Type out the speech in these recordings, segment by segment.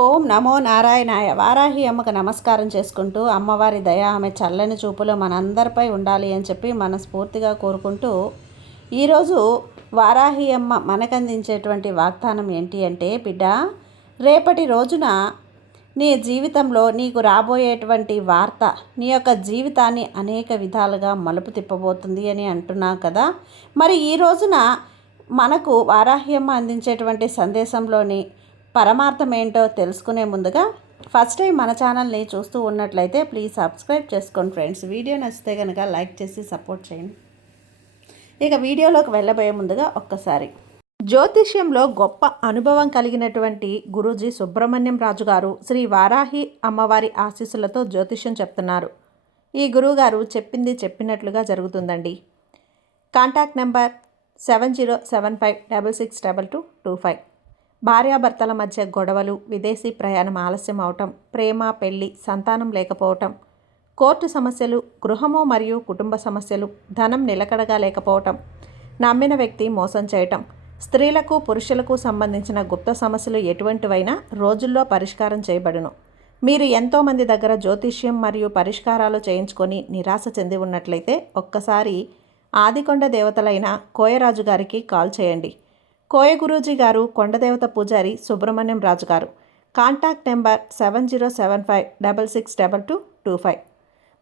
ఓం నమో నారాయణాయ. వారాహి అమ్మకు నమస్కారం చేసుకుంటూ అమ్మవారి దయ ఆమె చల్లని చూపులో మనందరిపై ఉండాలి అని చెప్పి మనస్ఫూర్తిగా కోరుకుంటూ ఈరోజు వారాహి అమ్మ మనకందించేటువంటి వాగ్దానం ఏంటి అంటే, బిడ్డ, రేపటి రోజున నీ జీవితంలో నీకు రాబోయేటువంటి వార్త నీ యొక్క జీవితాన్ని అనేక విధాలుగా మలుపు తిప్పబోతుంది అని అంటున్నావు కదా. మరి ఈ రోజున మనకు వారాహి అమ్మ అందించేటువంటి సందేశంలోని పరమార్థం ఏంటో తెలుసుకునే ముందుగా ఫస్ట్ టైం మన ఛానల్ని చూస్తూ ఉన్నట్లయితే ప్లీజ్ సబ్స్క్రైబ్ చేసుకోండి ఫ్రెండ్స్. వీడియో నచ్చితే కనుక లైక్ చేసి సపోర్ట్ చేయండి. ఇక వీడియోలోకి వెళ్ళబోయే ముందుగా ఒక్కసారి జ్యోతిష్యంలో గొప్ప అనుభవం కలిగినటువంటి గురూజీ సుబ్రహ్మణ్యం రాజు గారు శ్రీ వారాహి అమ్మవారి ఆశీస్సులతో జ్యోతిష్యం చెప్తున్నారు. ఈ గురువుగారు చెప్పింది చెప్పినట్లుగా జరుగుతుందండి. Contact number 7075662225. భార్యాభర్తల మధ్య గొడవలు, విదేశీ ప్రయాణం ఆలస్యం అవటం, ప్రేమ, పెళ్లి, సంతానం లేకపోవటం, కోర్టు సమస్యలు, గృహము మరియు కుటుంబ సమస్యలు, ధనం నిలకడగా లేకపోవటం, నమ్మిన వ్యక్తి మోసం చేయటం, స్త్రీలకు పురుషులకు సంబంధించిన గుప్త సమస్యలు ఎటువంటివైనా రోజుల్లో పరిష్కారం చేయబడును. మీరు ఎంతోమంది దగ్గర జ్యోతిష్యం మరియు పరిష్కారాలు చేయించుకొని నిరాశ చెంది ఉన్నట్లయితే ఒక్కసారి ఆదికొండ దేవతలైన కోయరాజు గారికి కాల్ చేయండి. కోయ గురూజీ గారు కొండదేవత పూజారి సుబ్రహ్మణ్యం రాజు గారు. Contact number 7075662225.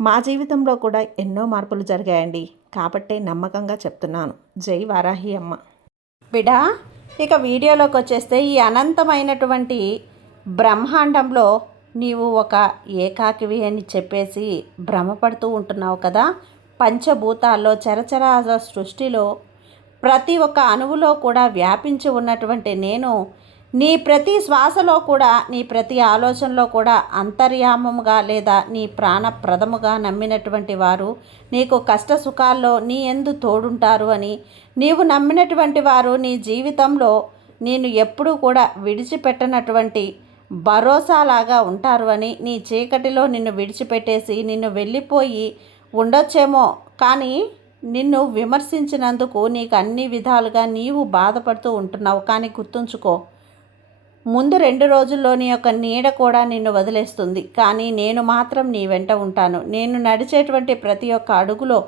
మా జీవితంలో కూడా ఎన్నో మార్పులు జరిగాయండి, కాబట్టే నమ్మకంగా చెప్తున్నాను. జై వారాహి అమ్మ. బిడా, ఇక వీడియోలోకి వచ్చేస్తే, ఈ అనంతమైనటువంటి బ్రహ్మాండంలో నీవు ఒక ఏకాకివి అని చెప్పేసి భ్రమపడుతూ ఉంటున్నావు కదా. పంచభూతాల్లో చరచరాల సృష్టిలో ప్రతి ఒక్క అణువులో కూడా వ్యాపించి ఉన్నటువంటి నేను నీ ప్రతి శ్వాసలో కూడా, నీ ప్రతి ఆలోచనలో కూడా అంతర్యామముగా లేదా నీ ప్రాణప్రదముగా నమ్మినటువంటి వారు నీకు కష్ట సుఖాల్లో నీ యందు తోడుంటారు అని, నీవు నమ్మినటువంటి వారు నీ జీవితంలో నేను ఎప్పుడూ కూడా విడిచిపెట్టనటువంటి భరోసాలాగా ఉంటారు అని, నీ చీకటిలో నిన్ను విడిచిపెట్టేసి నిన్ను వెళ్ళిపోయి ఉండొచ్చేమో, కానీ నిన్ను విమర్శించినందుకు నీకు అన్ని విధాలుగా నీవు బాధపడుతూ ఉంటున్నావు. కానీ గుర్తుంచుకో, ముందు 2 రోజుల్లో నీ యొక్క నీడ కూడా నిన్ను వదిలేస్తుంది, కానీ నేను మాత్రం నీ వెంట ఉంటాను. నేను నడిచేటువంటి ప్రతి ఒక్క అడుగులో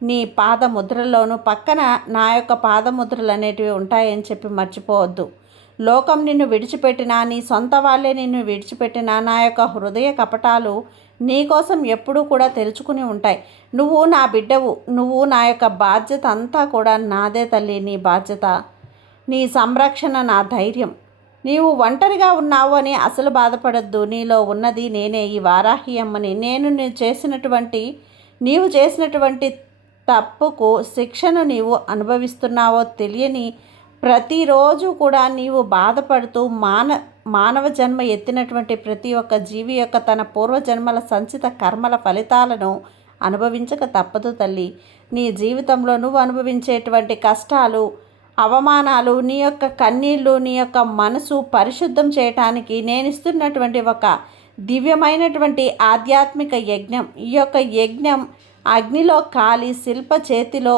నీ పాదముద్రల్లోనూ పక్కన నా యొక్క పాదముద్రలు అనేటివి ఉంటాయని చెప్పి మర్చిపోవద్దు. లోకం నిన్ను విడిచిపెట్టినా, నీ సొంత వాళ్ళే నిన్ను విడిచిపెట్టినా, నా యొక్క హృదయ కపటాలు నీకోసం ఎప్పుడూ కూడా తెరుచుకుని ఉంటాయి. నువ్వు నా బిడ్డవు, నువ్వు నా యొక్క బాధ్యత అంతా కూడా నాదే తల్లి. నీ బాధ్యత, నీ సంరక్షణ నా ధైర్యం. నీవు ఒంటరిగా ఉన్నావు అని అసలు బాధపడద్దు. నీలో ఉన్నది నేనే, ఈ వారాహి అమ్మని. నీవు చేసినటువంటి తప్పుకు శిక్షను నీవు అనుభవిస్తున్నావో తెలియని ప్రతిరోజు కూడా నీవు బాధపడుతూ మానవ జన్మ ఎత్తినటువంటి ప్రతి ఒక్క జీవి యొక్క తన పూర్వజన్మల సంచిత కర్మల ఫలితాలను అనుభవించక తప్పదు తల్లి. నీ జీవితంలో నువ్వు అనుభవించేటువంటి కష్టాలు, అవమానాలు, నీ యొక్క కన్నీళ్ళు, నీ యొక్క మనసు పరిశుద్ధం చేయటానికి నేను ఇస్తున్నటువంటి ఒక దివ్యమైనటువంటి ఆధ్యాత్మిక యజ్ఞం. ఈ యొక్క యజ్ఞం అగ్నిలో కాలి శిల్ప చేతిలో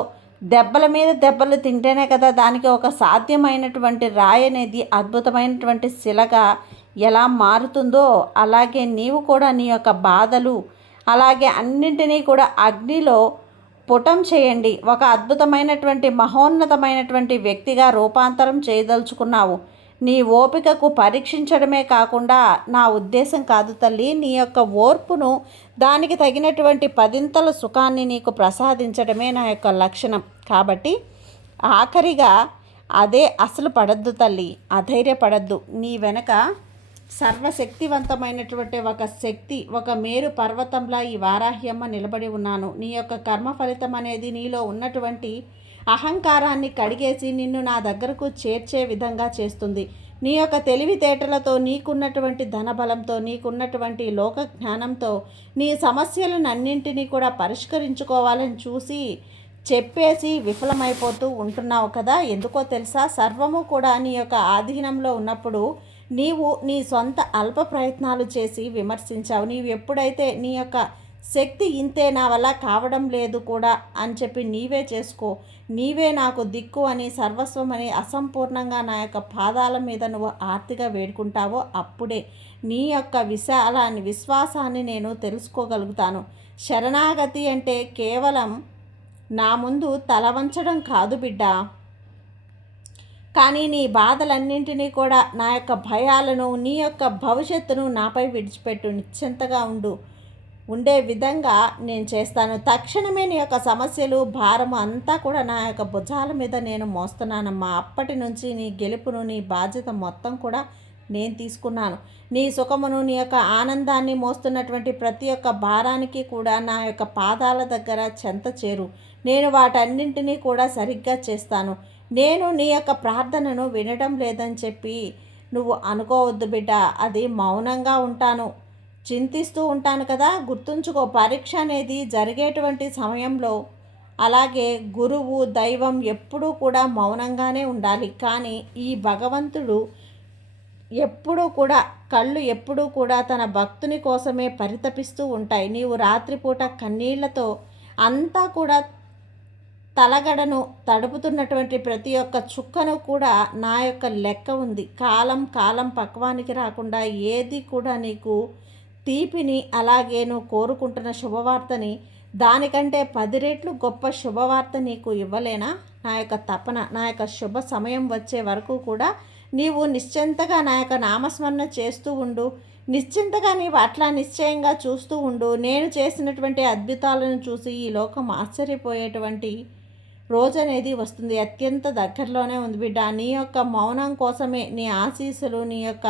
దెబ్బల మీద దెబ్బలు తింటేనే కదా దానికి ఒక సాధ్యమైనటువంటి రాయి అనేది అద్భుతమైనటువంటి శిలగా ఎలా మారుతుందో, అలాగే నీవు కూడా నీ యొక్క బాధలు అలాగే అన్నింటినీ కూడా అగ్నిలో పుటం చేయండి. ఒక అద్భుతమైనటువంటి మహోన్నతమైనటువంటి వ్యక్తిగా రూపాంతరం చేయదలుచుకున్నావు. నీ ఓపికకు పరీక్షించడమే కాకుండా, నా ఉద్దేశం కాదు తల్లి, నీ యొక్క ఓర్పును దానికి తగినటువంటి 10ంతల సుఖాన్ని నీకు ప్రసాదించడమే నా యొక్క లక్షణం. కాబట్టి ఆఖరిగా అదే అసలు పడద్దు తల్లి, అధైర్యపడద్దు. నీ వెనక సర్వశక్తివంతమైనటువంటి ఒక శక్తి, ఒక మేరు పర్వతంలా ఈ వారాహ్యమ్మ నిలబడి ఉన్నాను. నీ యొక్క కర్మ ఫలితం అనేది నీలో ఉన్నటువంటి అహంకారాన్ని కడిగేసి నిన్ను నా దగ్గరకు చేర్చే విధంగా చేస్తుంది. నీ యొక్క తెలివితేటలతో, నీకున్నటువంటి ధనబలంతో, నీకున్నటువంటి లోక జ్ఞానంతో నీ సమస్యలను అన్నింటినీ కూడా పరిష్కరించుకోవాలని చూసి చెప్పేసి విఫలమైపోతూ ఉంటున్నావు కదా. ఎందుకో తెలుసా? సర్వము కూడా నీ యొక్క ఆధీనంలో ఉన్నప్పుడు నీవు నీ సొంత అల్ప ప్రయత్నాలు చేసి విమర్శించావు. నీవు ఎప్పుడైతే నీ యొక్క శక్తి ఇంతే, నా వల్ల కావడం లేదు కూడా అని చెప్పి నీవే చేసుకో, నీవే నాకు దిక్కు అని, సర్వస్వం అని అసంపూర్ణంగా నా యొక్క పాదాల మీద నువ్వు ఆర్తిగా వేడుకుంటావో అప్పుడే నీ యొక్క విశ్వాసాన్ని నేను తెలుసుకోగలుగుతాను. శరణాగతి అంటే కేవలం నా ముందు తల వంచడం కాదు బిడ్డ, కానీ నీ బాధలన్నింటినీ కూడా, నా యొక్క భయాలను, నీ యొక్క భవిష్యత్తును నాపై విడిచిపెట్టు, నిశ్చింతగా ఉండే విధంగా నేను చేస్తాను. తక్షణమే నీ యొక్క సమస్యలు, భారము అంతా కూడా నా యొక్క భుజాల మీద నేను మోస్తున్నానమ్మా. అప్పటి నుంచి నీ గెలుపును, నీ బాధ్యత మొత్తం కూడా నేను తీసుకున్నాను. నీ సుఖమును, నీ యొక్క ఆనందాన్ని మోస్తున్నటువంటి ప్రతి ఒక్క భారానికి కూడా నా యొక్క పాదాల దగ్గర చెంత చేరు. నేను వాటన్నింటినీ కూడా సరిగ్గా చేస్తాను. నేను నీ యొక్క ప్రార్థనను వినడం లేదని చెప్పి నువ్వు అనుకోవద్దు బిడ్డ. అది మౌనంగా ఉంటాను, చింతిస్తూ ఉంటాను కదా. గుర్తుంచుకో, పరీక్ష అనేది జరిగేటువంటి సమయంలో అలాగే గురువు, దైవం ఎప్పుడూ కూడా మౌనంగానే ఉండాలి. కానీ ఈ భగవంతుడు ఎప్పుడూ కూడా కళ్ళు ఎప్పుడూ కూడా తన భక్తుని కోసమే పరితపిస్తూ ఉంటాయి. నీవు రాత్రిపూట కన్నీళ్లతో అంతా కూడా తలగడను తడుపుతున్నటువంటి ప్రతి ఒక్క చుక్కను కూడా నా యొక్క లెక్క ఉంది. కాలం పక్వానికి రాకుండా ఏది కూడా నీకు తీపిని, అలాగే నువ్వు కోరుకుంటున్న శుభవార్తని దానికంటే 10 రెట్లు గొప్ప శుభవార్త నీకు ఇవ్వలేనా? నా యొక్క తపన, నా యొక్క శుభ సమయం వచ్చే వరకు కూడా నీవు నిశ్చింతగా నా యొక్క నామస్మరణ చేస్తూ ఉండు. నిశ్చింతగా నీవు అట్లా నిశ్చయంగా చూస్తూ ఉండు. నేను చేసినటువంటి అద్భుతాలను చూసి ఈ లోకం ఆశ్చర్యపోయేటువంటి రోజు అనేది వస్తుంది. అత్యంత దగ్గరలోనే ఉంది బిడ్డ. నీ యొక్క మౌనం కోసమే, నీ ఆశీస్సులు, నీ యొక్క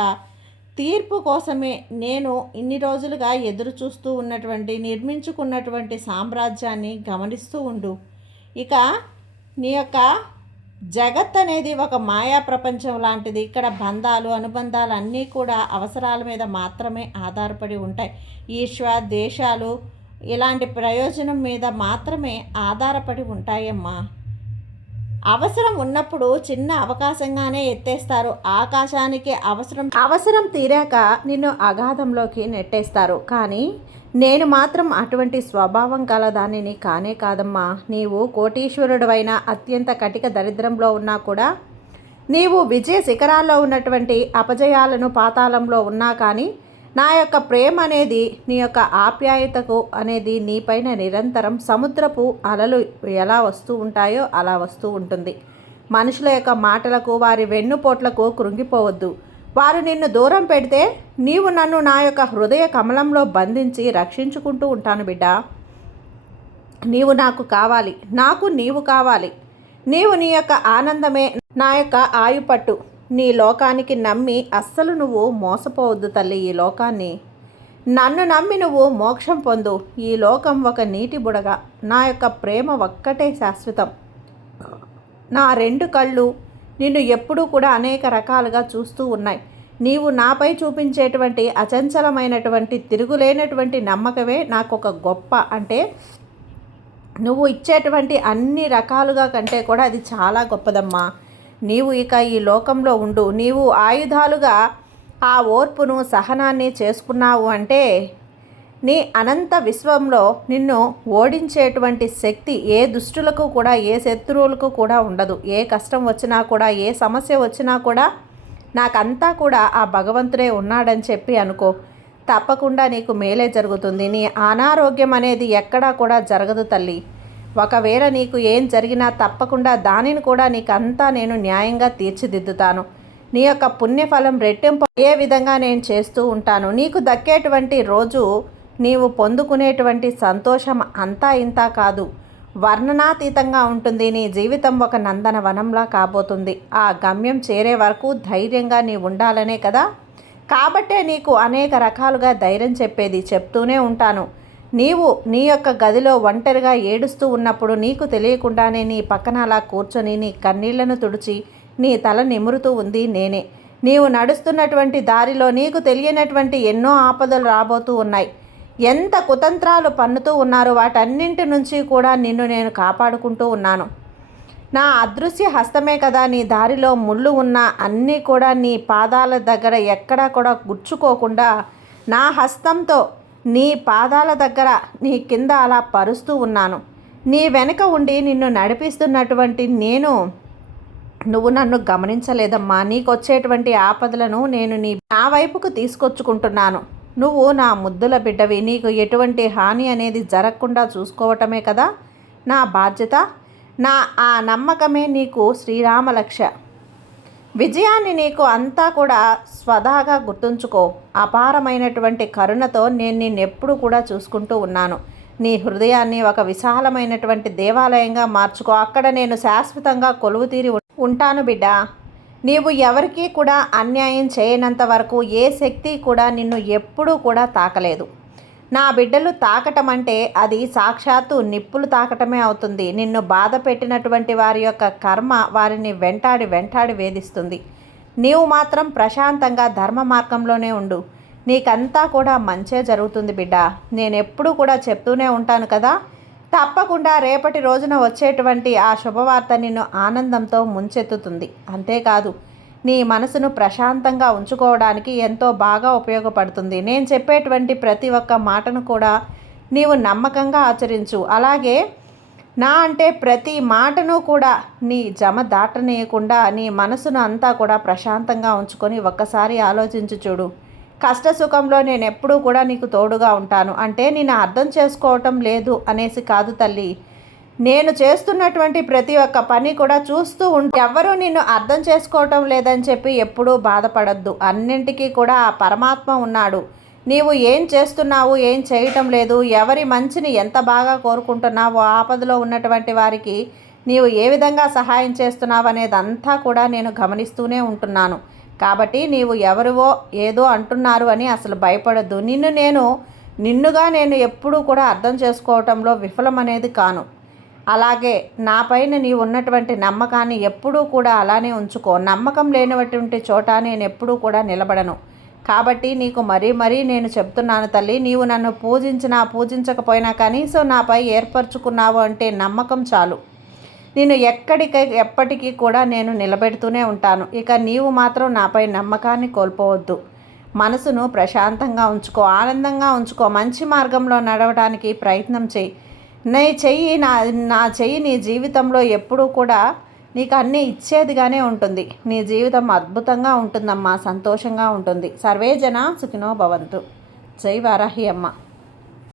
తీర్పు కోసమే నేను ఇన్ని రోజులుగా ఎదురు చూస్తూ నిర్మించుకున్నటువంటి సామ్రాజ్యాన్ని గమనిస్తూ ఉండు. ఇక నీ యొక్క జగత్ అనేది ఒక మాయా ప్రపంచం లాంటిది. ఇక్కడ బంధాలు, అనుబంధాలు అన్నీ కూడా అవసరాల మీద మాత్రమే ఆధారపడి ఉంటాయి. ఈర్ష్య, దేశాలు, ఇలాంటి ప్రయోజనం మీద మాత్రమే ఆధారపడి ఉంటాయమ్మా. అవసరం ఉన్నప్పుడు చిన్న అవకాశంగానే ఎత్తేస్తారు. ఆకాశానికి అవసరం తీరాక నిన్ను అగాధంలోకి నెట్టేస్తారు. కానీ నేను మాత్రం అటువంటి స్వభావం కలదానిని కానే కాదమ్మా. నీవు కోటీశ్వరుడివైన, అత్యంత కటిక దరిద్రంలో ఉన్నా కూడా, నీవు విజయ శిఖరాల్లో ఉన్నటువంటి అపజయాలను పాతాళంలో ఉన్నా కానీ, నా యొక్క ప్రేమ అనేది, నీ యొక్క ఆప్యాయతకు అనేది నీపైన నిరంతరం సముద్రపు అలలు ఎలా వస్తూ ఉంటాయో అలా వస్తూ ఉంటుంది. మనుషుల యొక్క మాటలకు, వారి వెన్నుపోట్లకు కృంగిపోవద్దు. వారు నిన్ను దూరం పెడితే నీవు నన్ను నా యొక్క హృదయ కమలంలో బంధించి రక్షించుకుంటూ ఉంటాను బిడ్డ. నీవు నాకు కావాలి, నాకు నీవు కావాలి. నీవు నీ యొక్క ఆనందమే నా యొక్క ఆయుపట్టు. నీ లోకానికి నమ్మి అస్సలు నువ్వు మోసపోవద్దు తల్లి. ఈ లోకాన్ని నన్ను నమ్మి నువ్వు మోక్షం పొందు. ఈ లోకం ఒక నీటి బుడగ. నా యొక్క ప్రేమ ఒక్కటే శాశ్వతం. నా 2 కళ్ళు నిన్ను ఎప్పుడూ కూడా అనేక రకాలుగా చూస్తూ ఉన్నాయి. నీవు నాపై చూపించేటువంటి అచంచలమైనటువంటి, తిరుగులేనటువంటి నమ్మకమే నాకు ఒక గొప్ప, అంటే నువ్వు ఇచ్చేటువంటి అన్ని రకాలుగా కంటే కూడా అది చాలా గొప్పదమ్మా. నీవు ఇక ఈ లోకంలో ఉండు. నీవు ఆయుధాలుగా ఆ ఓర్పును, సహనాన్ని చేసుకున్నావు అంటే నీ అనంత విశ్వంలో నిన్ను ఓడించేటువంటి శక్తి ఏ దుష్టులకు కూడా, ఏ శత్రువులకు కూడా ఉండదు. ఏ కష్టం వచ్చినా కూడా, ఏ సమస్య వచ్చినా కూడా నాకంతా కూడా ఆ భగవంతుడే ఉన్నాడని చెప్పి అనుకో. తప్పకుండా నీకు మేలే జరుగుతుంది. నీ అనారోగ్యం అనేది ఎక్కడా కూడా జరగదు తల్లి. ఒకవేళ నీకు ఏం జరిగినా తప్పకుండా దానిని కూడా నీకంతా నేను న్యాయంగా తీర్చిదిద్దుతాను. నీ యొక్క పుణ్యఫలం రెట్టింపు అయ్యే విధంగా నేను చేస్తూ ఉంటాను. నీకు దక్కేటువంటి రోజు, నీవు పొందుకునేటువంటి సంతోషం అంతా ఇంత కాదు, వర్ణనాతీతంగా ఉంటుంది. నీ జీవితం ఒక నందనవనంలా కాబోతుంది. ఆ గమ్యం చేరే వరకు ధైర్యంగా నీ ఉండాలనే కదా. కాబట్టే నీకు అనేక రకాలుగా ధైర్యం చెప్తూనే ఉంటాను. నీవు నీ యొక్క గదిలో ఒంటరిగా ఏడుస్తూ ఉన్నప్పుడు నీకు తెలియకుండానే నీ పక్కన అలా కూర్చొని నీ కన్నీళ్లను తుడిచి నీ తల నిమురుతూ ఉంది నేనే. నీవు నడుస్తున్నటువంటి దారిలో నీకు తెలియనటువంటి ఎన్నో ఆపదలు రాబోతూ ఉన్నాయి. ఎంత కుతంత్రాలు పన్నుతూ ఉన్నారు, వాటన్నింటి నుంచి కూడా నిన్ను నేను కాపాడుకుంటూ ఉన్నాను. నా అదృశ్య హస్తమే కదా నీ దారిలో ముళ్ళు ఉన్న అన్నీ కూడా నీ పాదాల దగ్గర ఎక్కడా కూడా గుచ్చుకోకుండా నా హస్తంతో నీ పాదాల దగ్గర నీ కింద అలా పరుస్తూ ఉన్నాను. నీ వెనుక ఉండి నిన్ను నడిపిస్తున్నటువంటి నేను, నువ్వు నన్ను గమనించలేదమ్మా. నీకు వచ్చేటువంటి ఆపదలను నేను నా వైపుకు తీసుకొచ్చుకుంటున్నాను. నువ్వు నా ముద్దుల బిడ్డవి. నీకు ఎటువంటి హాని అనేది జరగకుండా చూసుకోవటమే కదా నా బాధ్యత. ఆ నమ్మకమే నీకు శ్రీరామలక్ష. విజయాన్ని నీకు అంతా కూడా స్వదాగా గుర్తుంచుకో. అపారమైనటువంటి కరుణతో నేను నిన్నెప్పుడు కూడా చూసుకుంటూ ఉన్నాను. నీ హృదయాన్ని ఒక విశాలమైనటువంటి దేవాలయంగా మార్చుకో. అక్కడ నేను శాశ్వతంగా కొలువుతీరి ఉంటాను బిడ్డ. నీవు ఎవరికీ కూడా అన్యాయం చేయనంత వరకు ఏ శక్తి కూడా నిన్ను ఎప్పుడూ కూడా తాకలేదు. నా బిడ్డలు తాకటం అంటే అది సాక్షాత్తు నిప్పులు తాకటమే అవుతుంది. నిన్ను బాధ పెట్టినటువంటి వారి యొక్క కర్మ వారిని వెంటాడి వెంటాడి వేధిస్తుంది. నీవు మాత్రం ప్రశాంతంగా ధర్మ మార్గంలోనే ఉండు. నీకంతా కూడా మంచే జరుగుతుంది బిడ్డ. నేను ఎప్పుడూ కూడా చెప్తూనే ఉంటాను కదా. తప్పకుండా రేపటి రోజున వచ్చేటువంటి ఆ శుభవార్త నిన్ను ఆనందంతో ముంచెత్తుతుంది. అంతేకాదు, నీ మనసును ప్రశాంతంగా ఉంచుకోవడానికి ఎంతో బాగా ఉపయోగపడుతుంది. నేను చెప్పేటువంటి ప్రతి ఒక్క మాటను కూడా నీవు నమ్మకంగా ఆచరించు. అలాగే నా అంటే ప్రతి మాటను కూడా నీ జమ దాటనీయకుండా నీ మనసును అంతా కూడా ప్రశాంతంగా ఉంచుకొని ఒక్కసారి ఆలోచించి చూడు. కష్ట సుఖంలో నేను ఎప్పుడూ కూడా నీకు తోడుగా ఉంటాను. అంటే నేను అర్థం చేసుకోవటం లేదు అనేసి కాదు తల్లి. నేను చేస్తున్నటువంటి ప్రతి ఒక్క పని కూడా చూస్తూ ఎవ్వరూ నిన్ను అర్థం చేసుకోవటం లేదని చెప్పి ఎప్పుడూ బాధపడద్దు. అన్నింటికీ కూడా ఆ పరమాత్మ ఉన్నాడు. నీవు ఏం చేస్తున్నావు, ఏం చేయటం లేదు, ఎవరి మంచిని ఎంత బాగా కోరుకుంటున్నావో, ఆపదలో ఉన్నటువంటి వారికి నీవు ఏ విధంగా సహాయం చేస్తున్నావు అనేదంతా కూడా నేను గమనిస్తూనే ఉంటున్నాను. కాబట్టి నీవు ఎవరివో ఏదో అంటున్నారు అని అసలు భయపడద్దు. నిన్నుగా నేను ఎప్పుడూ కూడా అర్థం చేసుకోవటంలో విఫలం అనేది కాను. అలాగే నాపైన నీవు ఉన్నటువంటి నమ్మకాన్ని ఎప్పుడూ కూడా అలానే ఉంచుకో. నమ్మకం లేనటువంటి చోట నేను ఎప్పుడూ కూడా నిలబడను. కాబట్టి నీకు మరీ నేను చెప్తున్నాను తల్లి, నీవు నన్ను పూజించినా పూజించకపోయినా కనీసం నాపై ఏర్పరచుకున్నావు అంటే నమ్మకం చాలు. నేను ఎప్పటికీ కూడా నేను నిలబెడుతూనే ఉంటాను. ఇక నీవు మాత్రం నాపై నమ్మకాన్ని కోల్పోవద్దు. మనసును ప్రశాంతంగా ఉంచుకో, ఆనందంగా ఉంచుకో. మంచి మార్గంలో నడవడానికి ప్రయత్నం చేయి. నా చెయ్యి నీ జీవితంలో ఎప్పుడూ కూడా నీకు అన్నీ ఇచ్చేదిగానే ఉంటుంది. నీ జీవితం అద్భుతంగా ఉంటుందమ్మా, సంతోషంగా ఉంటుంది. సర్వే జన సుఖినో భవంతు. జై వారాహి అమ్మ.